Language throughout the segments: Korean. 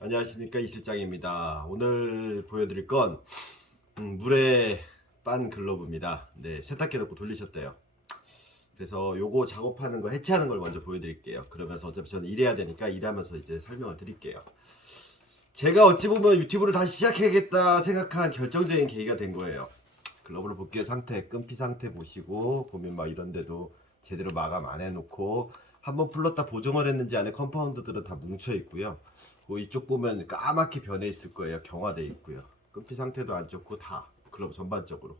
안녕하십니까, 이 실장입니다. 오늘 보여드릴 건 물에 빤 글러브입니다. 네, 세탁기 넣고 돌리셨대요. 그래서 요거 작업하는 거 해체하는 걸 먼저 보여드릴게요. 그러면서 어차피 저는 일해야 되니까 일하면서 이제 설명을 드릴게요. 제가 어찌 보면 유튜브를 다시 시작해야겠다 생각한 결정적인 계기가 된 거예요. 글러브를 복귀 상태, 끈피 상태 보시고 보면 막 이런데도 제대로 마감 안 해놓고 한번 풀렀다 보정을 했는지 안에 컴파운드들은 다 뭉쳐 있고요. 뭐 이쪽 보면 까맣게 변해 있을 거예요. 경화돼 있고요. 끈피 상태도 안 좋고 다 글러브 전반적으로.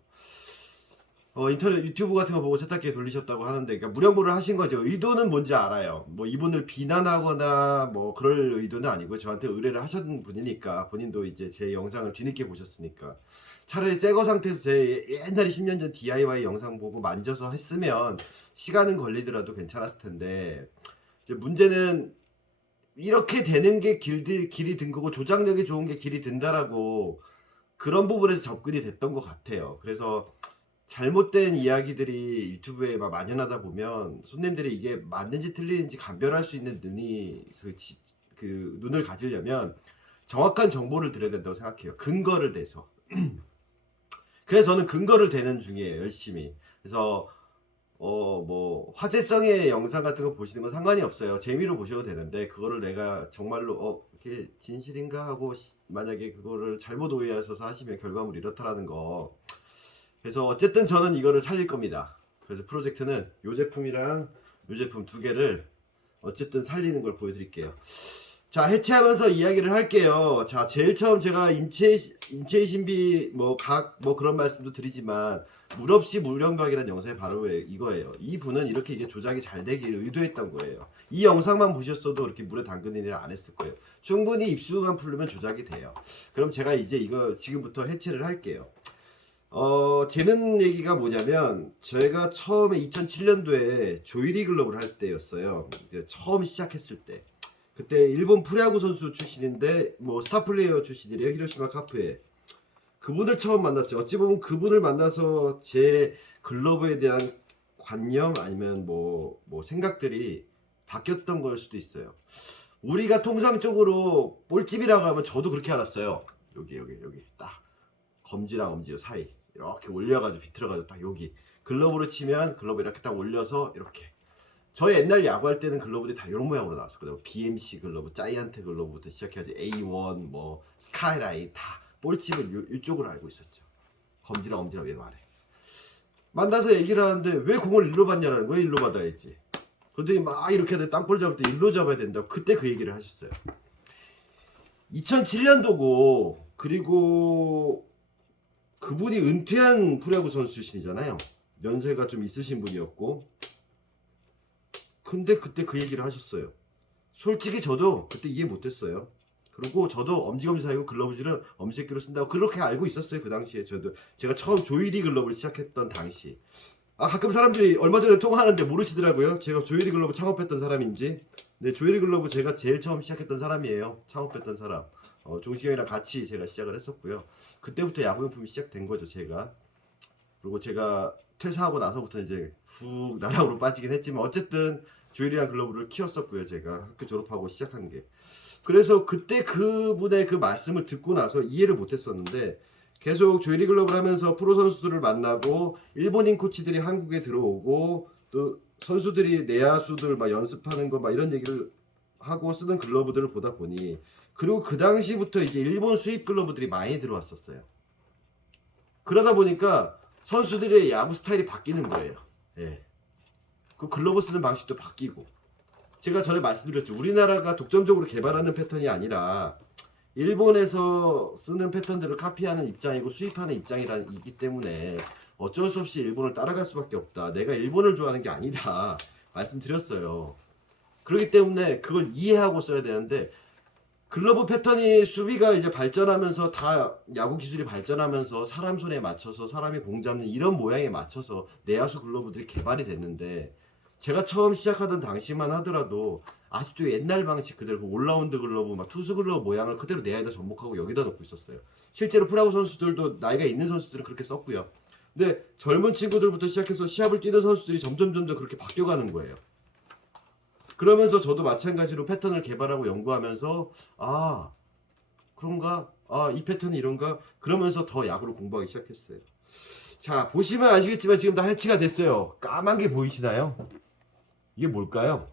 인터넷 유튜브 같은 거 보고 세탁기에 돌리셨다고 하는데, 그러니까 무렴무를 하신 거죠. 의도는 뭔지 알아요. 뭐 이분을 비난하거나 뭐 그럴 의도는 아니고 저한테 의뢰를 하셨던 분이니까, 본인도 이제 제 영상을 뒤늦게 보셨으니까 차라리 새거 상태에서 제 옛날에 10년 전 DIY 영상 보고 만져서 했으면 시간은 걸리더라도 괜찮았을 텐데, 이제 문제는 이렇게 되는 게 길이 든 거고 조작력이 좋은 게 길이 든다라고 그런 부분에서 접근이 됐던 것 같아요. 그래서 잘못된 이야기들이 유튜브에 막 만연하다 보면 손님들이 이게 맞는지 틀리는지 감별할 수 있는 그 눈을 가지려면 정확한 정보를 드려야 된다고 생각해요. 근거를 대서. 그래서 저는 근거를 대는 중이에요, 열심히. 그래서 뭐 화제성의 영상 같은 거 보시는 건 상관이 없어요. 재미로 보셔도 되는데, 그거를 내가 정말로 이게 진실인가 하고 만약에 그거를 잘못 오해하셔서 하시면 결과물이 이렇다라는 거. 그래서 어쨌든 저는 이거를 살릴 겁니다. 그래서 프로젝트는 이 제품이랑 이 제품 두 개를 어쨌든 살리는 걸 보여드릴게요. 자, 해체하면서 이야기를 할게요. 자, 제일 처음 제가 인체의 신비 뭐 그런 말씀도 드리지만, 물 없이 물연각이라는 영상이 바로 이거예요. 이 분은 이렇게 이게 조작이 잘 되길 의도했던 거예요. 이 영상만 보셨어도 이렇게 물에 담그는 일을 안 했을 거예요. 충분히 입수만 풀르면 조작이 돼요. 그럼 제가 이제 이거 지금부터 해체를 할게요. 재밌는 얘기가 뭐냐면, 제가 처음에 2007년도에 조이리 글러브를 할 때였어요. 처음 시작했을 때. 그때 일본 프로야구 선수 출신인데 뭐 스타 플레이어 출신이래요. 히로시마 카프에. 그분을 처음 만났어요. 어찌 보면 그분을 만나서 제 글러브에 대한 관념 아니면 뭐 생각들이 바뀌었던 걸 수도 있어요. 우리가 통상적으로 볼집이라고 하면 저도 그렇게 알았어요. 여기 딱 검지랑 엄지 사이 이렇게 올려가지고 비틀어가지고 딱 여기 글러브로 치면 글러브 이렇게 딱 올려서 이렇게. 저희 옛날 야구할 때는 글러브들이 다 이런 모양으로 나왔었거든요. BMC 글러브, 자이언트 글러브부터 시작해야지 A1, 뭐 스카이라인 다 볼집은 이쪽으로 알고 있었죠. 검지랑 엄지랑 왜 말해. 만나서 얘기를 하는데 왜 공을 일로 받냐라는 거예요. 일로 받아야지. 그랬더니 막 이렇게 해야 땅볼 잡을 때 일로 잡아야 된다고 그때 그 얘기를 하셨어요. 2007년도고, 그리고 그분이 은퇴한 프로야구 선수 출신이잖아요. 연세가 좀 있으신 분이었고, 근데 그때 그 얘기를 하셨어요. 솔직히 저도 그때 이해 못했어요. 그리고 저도 엄지검지 사이고 글러브질은 엄지새끼로 쓴다고 그렇게 알고 있었어요. 그 당시에 저도 제가 처음 조이리 글러브를 시작했던 당시. 가끔 사람들이 얼마 전에 통화하는데 모르시더라고요. 제가 조이리 글러브 창업했던 사람인지. 네, 조이리 글러브 제가 제일 처음 시작했던 사람이에요. 창업했던 사람. 종식이 형이랑 같이 제가 시작을 했었고요. 그때부터 야구용품이 시작된 거죠, 제가. 그리고 제가 퇴사하고 나서부터 이제 훅 나락으로 빠지긴 했지만, 어쨌든 조이리랑 글러브를 키웠었고요. 제가 학교 졸업하고 시작한 게. 그래서 그때 그분의 그 말씀을 듣고 나서 이해를 못했었는데, 계속 조이리 글러브를 하면서 프로 선수들을 만나고 일본인 코치들이 한국에 들어오고 또 선수들이 내야수들 막 연습하는 거 막 이런 얘기를 하고 쓰는 글러브들을 보다 보니, 그리고 그 당시부터 이제 일본 수입 글러브들이 많이 들어왔었어요. 그러다 보니까 선수들의 야구 스타일이 바뀌는 거예요. 예. 그 글러브 쓰는 방식도 바뀌고. 제가 전에 말씀드렸죠. 우리나라가 독점적으로 개발하는 패턴이 아니라 일본에서 쓰는 패턴들을 카피하는 입장이고 수입하는 입장이기 때문에 어쩔 수 없이 일본을 따라갈 수밖에 없다. 내가 일본을 좋아하는 게 아니다. 말씀드렸어요. 그렇기 때문에 그걸 이해하고 써야 되는데, 글러브 패턴이 수비가 이제 발전하면서 다 야구 기술이 발전하면서 사람 손에 맞춰서 사람이 공 잡는 이런 모양에 맞춰서 내야수 글러브들이 개발이 됐는데, 제가 처음 시작하던 당시만 하더라도 아직도 옛날 방식 그대로 올라운드 글러브 막 투수 글러브 모양을 그대로 내야에다 접목하고 여기다 놓고 있었어요. 실제로 프로야구 선수들도 나이가 있는 선수들은 그렇게 썼고요. 근데 젊은 친구들부터 시작해서 시합을 뛰는 선수들이 점점 그렇게 바뀌어가는 거예요. 그러면서 저도 마찬가지로 패턴을 개발하고 연구하면서 그런가? 아, 이 패턴이 이런가? 그러면서 더 야구를 공부하기 시작했어요. 자, 보시면 아시겠지만 지금 다 해치가 됐어요. 까만 게 보이시나요? 이게 뭘까요?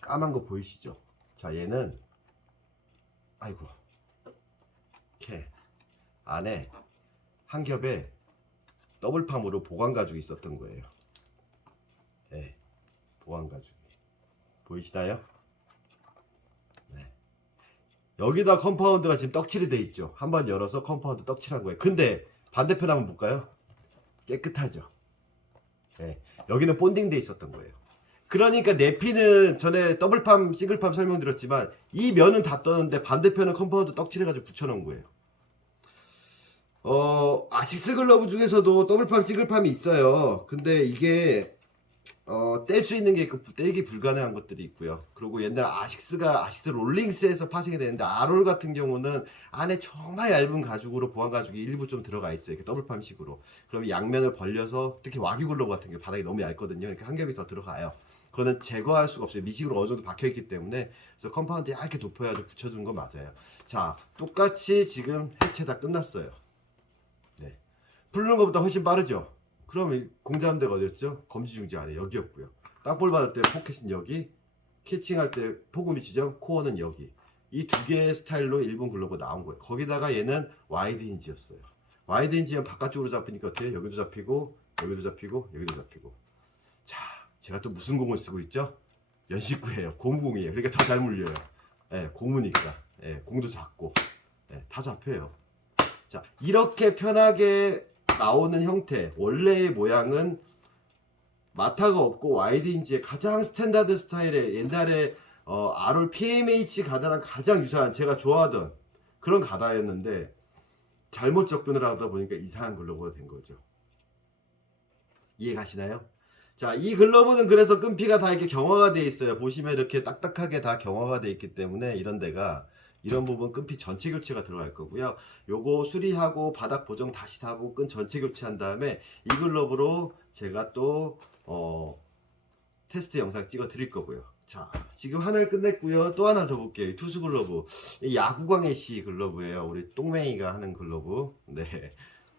까만 거 보이시죠? 자, 얘는 아이고 이렇게 안에 한 겹에 더블팜으로 보관 가죽이 있었던 거예요. 네, 보관 가죽 보이시나요? 네. 여기다 컴파운드가 지금 떡칠이 돼 있죠. 한번 열어서 컴파운드 떡칠한 거예요. 근데 반대편 한번 볼까요? 깨끗하죠. 네. 여기는 본딩 돼 있었던 거예요. 그러니까 내피는 전에 더블팜 싱글팜 설명드렸지만 이 면은 다 떴는데 반대편은 컴파운드 떡칠해가지고 붙여놓은 거예요. 아식스 글러브 중에서도 더블팜 싱글팜이 있어요. 근데 이게 뗄 수 있는 게 있고 떼기 불가능한 것들이 있고요. 그리고 옛날 아식스 롤링스에서 파생이 되는데 아롤 같은 경우는 안에 정말 얇은 가죽으로 보안 가죽이 일부 좀 들어가 있어요. 이렇게 더블팜식으로. 그럼 양면을 벌려서 특히 와규 글러브 같은 경우 바닥이 너무 얇거든요. 이렇게 한 겹이 더 들어가요. 그거는 제거할 수가 없어요. 미식으로 어느 정도 박혀 있기 때문에. 그래서 컴파운드 얇게 덮어야지 붙여준 건 맞아요. 자, 똑같이 지금 해체 다 끝났어요. 네. 부르는 것보다 훨씬 빠르죠. 그럼 공자한 데가 어디였죠? 검지중지 아래 여기였고요. 땅볼 받을 때 포켓은 여기, 캐칭할 때 포구미 지점, 코어는 여기. 이 두 개의 스타일로 일본 글러브 나온 거예요. 거기다가 얘는 와이드 힌지였어요. 와이드 힌지는 바깥쪽으로 잡히니까 어때요? 여기도 잡히고, 여기도 잡히고, 여기도 잡히고. 자, 제가 또 무슨 공을 쓰고 있죠? 연식구예요. 고무공이에요. 그러니까 더 잘 물려요. 예, 고무니까. 예, 공도 작고. 예, 다 잡혀요. 자, 이렇게 편하게 나오는 형태, 원래의 모양은 마타가 없고 와이드 힌지의 가장 스탠다드 스타일의 옛날에 아롤 PMH 가다랑 가장 유사한 제가 좋아하던 그런 가다였는데 잘못 접근을 하다 보니까 이상한 글러브가 된 거죠. 이해 가시나요? 자, 이 글러브는 그래서 끈피가 다 이렇게 경화가 돼 있어요. 보시면 이렇게 딱딱하게 다 경화가 돼 있기 때문에 이런 데가 이런 부분 끈피 전체 교체가 들어갈 거고요. 요거 수리하고 바닥 보정 다시 하고 끈 전체 교체한 다음에 이 글러브로 제가 또 테스트 영상 찍어 드릴 거고요. 자, 지금 하나를 끝냈고요. 또 하나 더 볼게요. 투수 글러브. 야구광의 씨 글러브예요. 우리 똥맹이가 하는 글러브. 네.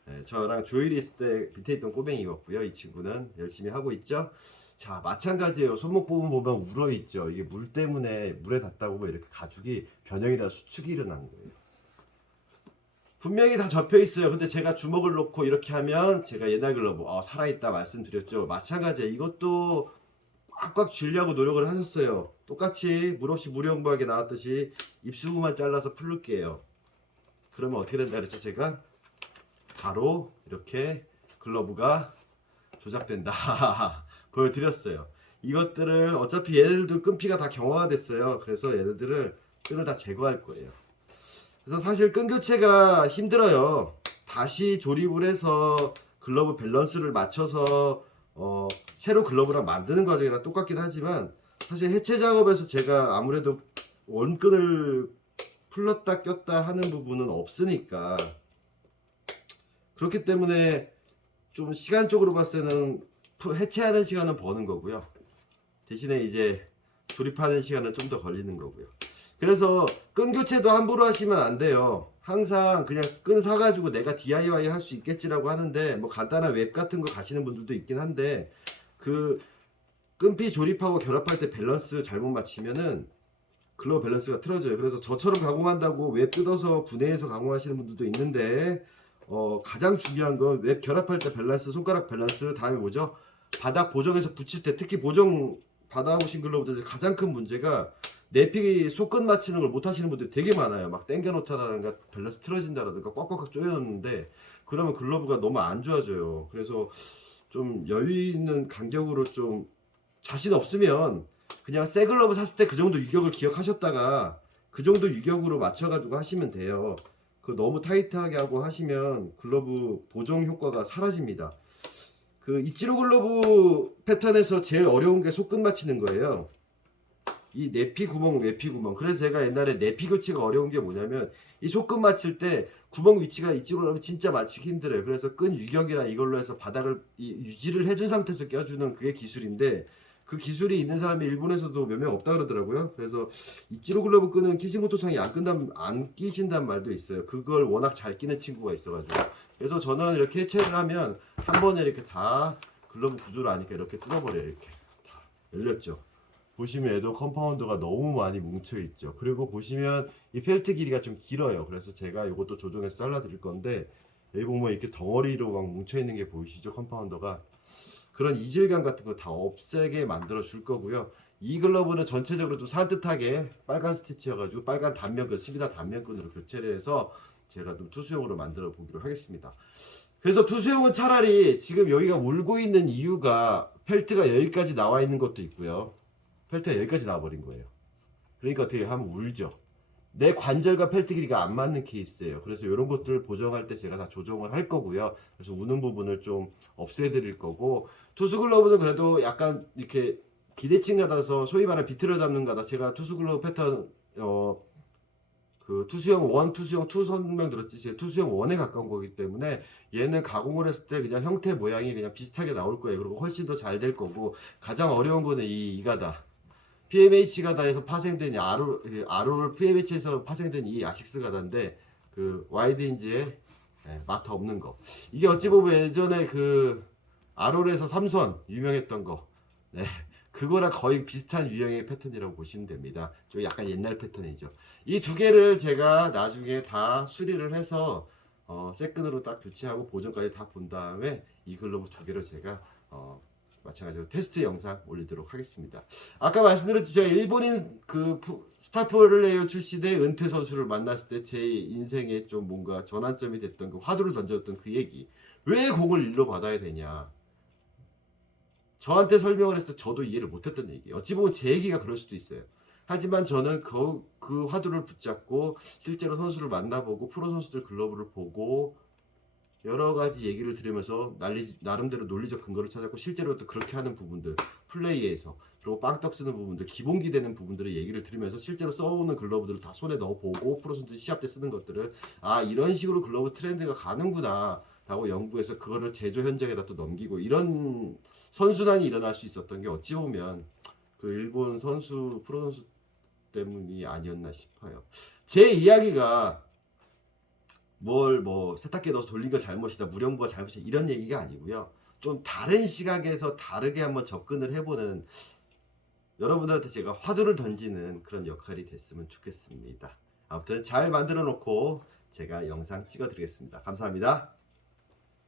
네, 저랑 조일이 있을 때 밑에 있던 꼬맹이였고요. 이 친구는 열심히 하고 있죠. 자, 마찬가지예요. 손목 부분 보면 울어있죠. 이게 물 때문에 물에 닿다고 뭐 이렇게 가죽이 변형이나 수축이 일어난 거예요. 분명히 다 접혀 있어요. 근데 제가 주먹을 놓고 이렇게 하면 제가 옛날 글러브 살아있다 말씀드렸죠. 마찬가지예요. 이것도 꽉꽉 쥐려고 노력을 하셨어요. 똑같이 물 없이 무령무하게 나왔듯이 입수부만 잘라서 풀을게요. 그러면 어떻게 된다 그랬죠 제가? 바로 이렇게 글러브가 조작된다 보여드렸어요. 이것들을 어차피 얘네들도 끈피가 다 경화가 됐어요. 그래서 얘네들을 끈을 다 제거할 거예요. 그래서 사실 끈 교체가 힘들어요. 다시 조립을 해서 글러브 밸런스를 맞춰서 새로 글러브랑 만드는 과정이랑 똑같긴 하지만 사실 해체 작업에서 제가 아무래도 원끈을 풀렀다 꼈다 하는 부분은 없으니까 그렇기 때문에 좀 시간적으로 봤을 때는 해체하는 시간은 버는 거고요. 대신에 이제 조립하는 시간은 좀 더 걸리는 거고요. 그래서 끈 교체도 함부로 하시면 안 돼요. 항상 그냥 끈 사가지고 내가 DIY 할 수 있겠지라고 하는데 뭐 간단한 웹 같은 거 가시는 분들도 있긴 한데 그 끈피 조립하고 결합할 때 밸런스 잘못 맞추면은 글러브 밸런스가 틀어져요. 그래서 저처럼 가공한다고 웹 뜯어서 분해해서 가공하시는 분들도 있는데 가장 중요한 건 웹 결합할 때 밸런스, 손가락 밸런스, 다음에 뭐죠? 바닥 보정해서 붙일 때 특히 보정 받아오신 글러브들 가장 큰 문제가 내피 속끝 맞추는 걸 못 하시는 분들이 되게 많아요. 막 당겨 놓다라든가 밸런스 틀어진다라든가 꽉꽉 조여놓는데 그러면 글러브가 너무 안 좋아져요. 그래서 좀 여유 있는 간격으로 좀 자신 없으면 그냥 새 글러브 샀을 때 그 정도 유격을 기억하셨다가 그 정도 유격으로 맞춰가지고 하시면 돼요. 그 너무 타이트하게 하고 하시면 글러브 보정 효과가 사라집니다. 그 이치로 글러브 패턴에서 제일 어려운 게 속끝 맞히는 거예요. 이 내피 구멍, 외피 구멍. 그래서 제가 옛날에 내피 교체가 어려운 게 뭐냐면 이 속끝 맞힐 때 구멍 위치가 이치로 그러면 진짜 맞히기 힘들어요. 그래서 끈 유격이랑 이걸로 해서 바닥을 유지를 해준 상태에서 껴주는 그게 기술인데 그 기술이 있는 사람이 일본에서도 몇 명 없다 그러더라고요. 그래서 이치로 글러브 끄는 키시모토상이 안 끼신단 말도 있어요. 그걸 워낙 잘 끼는 친구가 있어가지고. 그래서 저는 이렇게 해체를 하면 한 번에 이렇게 다 글러브 구조를 아니까 이렇게 뜯어버려요. 이렇게 다 열렸죠. 보시면 얘도 컴파운드가 너무 많이 뭉쳐 있죠. 그리고 보시면 이 펠트 길이가 좀 길어요. 그래서 제가 이것도 조정해서 잘라 드릴 건데, 여기 보면 이렇게 덩어리로 막 뭉쳐 있는 게 보이시죠? 컴파운더가. 그런 이질감 같은 거 다 없애게 만들어 줄 거고요. 이 글러브는 전체적으로 좀 산뜻하게 빨간 스티치여가지고 빨간 단면끈, 12다 단면끈으로 교체를 해서 제가 좀 투수용으로 만들어 보기로 하겠습니다. 그래서 투수용은 차라리 지금 여기가 울고 있는 이유가 펠트가 여기까지 나와 있는 것도 있고요. 펠트가 여기까지 나와버린 거예요. 그러니까 어떻게 하면 울죠. 내 관절과 펠트 길이가 안 맞는 케이스예요. 그래서 이런 것들을 보정할 때 제가 다 조정을 할 거고요. 그래서 우는 부분을 좀 없애드릴 거고, 투수 글러브는 그래도 약간 이렇게 비대칭 같아서 소위 말하는 비틀어 잡는 거다. 제가 투수 글러브 패턴 그 투수형 1, 투수형 2 설명 들었지. 제가 투수형 1에 가까운 거기 때문에 얘는 가공을 했을 때 그냥 형태 모양이 그냥 비슷하게 나올 거예요. 그리고 훨씬 더 잘 될 거고, 가장 어려운 거는 이 가다. PMH 가다에서 파생된 아로를 PMH에서 파생된 이 아식스 가다인데, 그 와이드 인지에 마타 없는 거. 이게 어찌 보면 예전에 그 아롤에서 삼선 유명했던 거. 네. 그거랑 거의 비슷한 유형의 패턴이라고 보시면 됩니다. 좀 약간 옛날 패턴이죠. 이 두 개를 제가 나중에 다 수리를 해서 세끈으로 딱 교체하고 보정까지 다 본 다음에 이 글러브 두 개를 제가 마찬가지로 테스트 영상 올리도록 하겠습니다. 아까 말씀드렸듯이 제가 일본인 그 스타플레이어 출신의 은퇴 선수를 만났을 때 제 인생에 좀 뭔가 전환점이 됐던 그 화두를 던졌던 그 얘기. 왜 공을 일로 받아야 되냐. 저한테 설명을 했을 때 저도 이해를 못했던 얘기. 어찌 보면 제 얘기가 그럴 수도 있어요. 하지만 저는 그 화두를 붙잡고 실제로 선수를 만나보고 프로 선수들 글러브를 보고 여러 가지 얘기를 들으면서 나름대로 논리적 근거를 찾았고, 실제로 또 그렇게 하는 부분들, 플레이에서, 그리고 빵떡 쓰는 부분들, 기본기 되는 부분들의 얘기를 들으면서 실제로 써오는 글러브들을 다 손에 넣어보고, 프로 선수들이 시합 때 쓰는 것들을 이런 식으로 글러브 트렌드가 가는구나 라고 연구해서 그거를 제조 현장에다 또 넘기고, 이런 선순환이 일어날 수 있었던 게 어찌 보면 그 일본 선수, 프로 선수 때문이 아니었나 싶어요. 제 이야기가 세탁기에 넣어서 돌린 거 잘못이다, 무령부가 잘못이다, 이런 얘기가 아니고요. 좀 다른 시각에서 다르게 한번 접근을 해보는, 여러분들한테 제가 화두를 던지는 그런 역할이 됐으면 좋겠습니다. 아무튼 잘 만들어 놓고 제가 영상 찍어 드리겠습니다. 감사합니다.